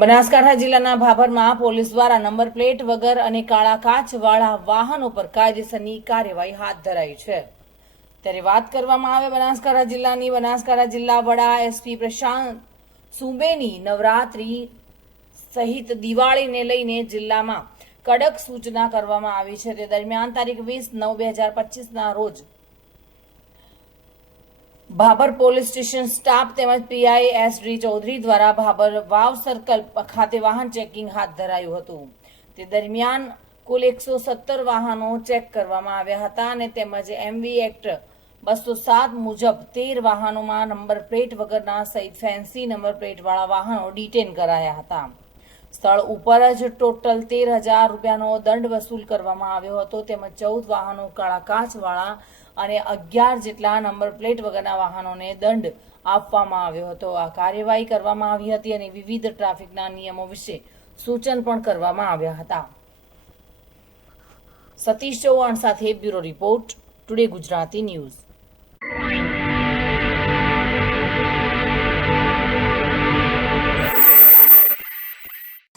બનાસકાંઠા જિલ્લાના ભાભરમાં પોલીસ દ્વારા number plate વગર અને કાળા કાચવાળા વાહનો પર કાયદેસરની કાર્યવાહી હાથ ધરાઈ છે। ત્યારે વાત કરવામાં આવે બનાસકાંઠા જિલ્લાની, બનાસકાંઠા જિલ્લા વડા એસપી પ્રશાંત સુબેની નવરાત્રી સહિત દિવાળીને લઈને જિલ્લામાં કડક સૂચના કરવામાં આવી છે। તે દરમિયાન તારીખ 20/9/2025ના રોજ ભાભર પોલીસ સ્ટેશન સ્ટાફ તેમજ પીઆઈ એસ.ડી. ચૌધરી દ્વારા ભાભર વાવ સર્કલ ખાતે વાહન ચેકિંગ હાથ ધરાયું હતું। તે દરમિયાન કુલ 117 વાહનો ચેક કરવામાં આવ્યા હતા અને તેમજ એમવી એક્ટ 207 મુજબ 13 વાહનોમાં નંબર પ્લેટ વગરના સહિત ફેન્સી નંબર પ્લેટવાળા વાહનો ડિટેન કરાયા હતા। સ્થળ ઉપર જ ટોટલ 13,000 રૂપિયાનો દંડ વસૂલ કરવામાં આવ્યો હતો તેમજ 14 વાહનો કાળા કાચવાળા અને 11 જેટલા નંબર પ્લેટ વગરના વાહનોને દંડ આપવામાં આવ્યો હતો। આ કાર્યવાહી કરવામાં આવી હતી અને વિવિધ ટ્રાફિકના નિયમો વિશે સૂચન પણ કરવામાં આવ્યા હતા। સતીશ ચૌહાણ સાથે bureau report, today Gujarati news.